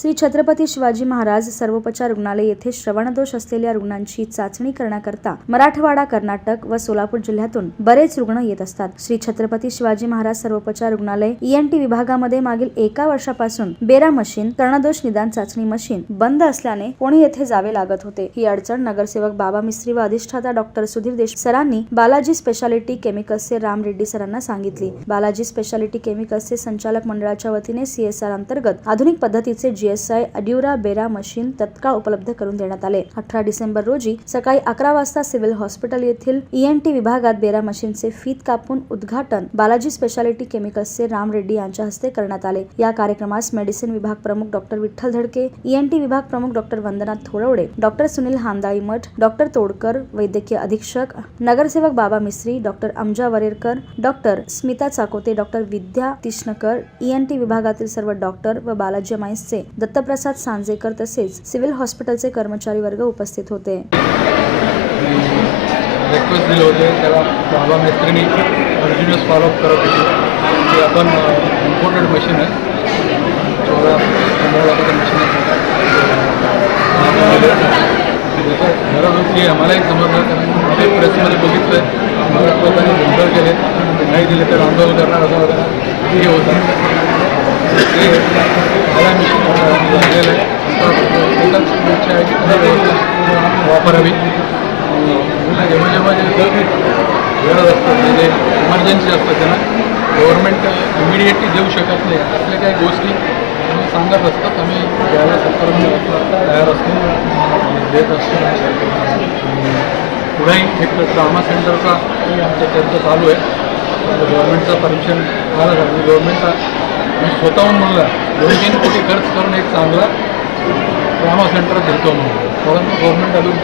श्री छत्रपती शिवाजी महाराज सर्वोपचार रुग्णालय येथे श्रवणदोष असलेल्या रुग्णांची चाचणी करण्याकरता मराठवाडा, कर्नाटक व सोलापूर जिल्ह्यातून बरेच रुग्ण येत असतात। श्री छत्रपती शिवाजी महाराज सर्वोपचार रुग्णालय ENT विभागामध्ये मागील 1 वर्षापासून बेरा मशीन, कर्णदोष निदान चाचणी मशीन बंद असल्याने कोणी येथे जावे लागत होते। ही अडचण नगरसेवक बाबा मिस्त्री व अधिष्ठाता डॉक्टर सुधीर देशमुख सरांनी बालाजी स्पेशालिटी केमिकल्सचे राम रेड्डी सरांना सांगितली। बालाजी स्पेशालिटी केमिकल्सचे संचालक मंडळाच्या वतीने CSR अंतर्गत आधुनिक पद्धतीचे GSI अड्युरा बेरा मशीन तत्काळ उपलब्ध करून देण्यात आले। 18 डिसेंबर रोजी सकाळी 11 वाजता सिव्हिल हॉस्पिटल येथील ENT विभागात बेरा मशीनचे फीत कापून उद्घाटन बालाजी स्पेशालिटी केमिकल्सचे राम रेड्डी यांच्या हस्ते करण्यात आले। या कार्यक्रमास मेडिसिन विभाग प्रमुख डॉक्टर विठ्ठल धडके, ENT विभाग प्रमुख doctor Vandana Thorawade, doctor Sunil Handali Math, doctor Todkar, वैद्यकीय अधीक्षक, नगरसेवक Baba Mistry, doctor Amja Varerkar, doctor Smita Chakote, doctor Vidya Tishnakar, ENT विभागातील सर्व डॉक्टर व बालाजी माइन्सचे दत्तप्रसाद सांजेकर तसेच सिव्हिल हॉस्पिटलचे कर्मचारी वर्ग उपस्थित होते। रिक्वेस्ट दिले होते त्याला बाबा मिस्त्रींनी कंटिन्यूअस फॉलोअप करत होते की आपण इम्पोर्टेड मशीन आहे 14-15 लाखाचं मशीन आहे गरज होती आम्हालाही समजलं कारण आम्ही प्रेसमध्ये बघितलं मराठवाड्याने गोंधळ केले नाही दिले तर आंदोलन करणार असं वगैरे हे होतं ते मला मिशन झालेलं आहे एकच इच्छा आहे की तुम्ही वापरावी जेव्हा गरज असतं म्हणजे इमर्जन्सी असतं त्यांना गव्हर्नमेंट इमिडिएटली देऊ शकत नाही असल्या काही गोष्टी आम्ही सांगत असतात आम्ही द्यायला सरकार तयार असतो देत असतो। पुढेही एक ट्रॉमा सेंटरचा आमच्या चर्चा चालू आहे गव्हर्नमेंटचा परमिशन आलं का म्हणजे गव्हर्नमेंटचा मी स्वतःहून म्हणलं 2-3 कोटी खर्च करून एक चांगला ट्रॉमा सेंटर देतो म्हणून परंतु गव्हर्नमेंट अजून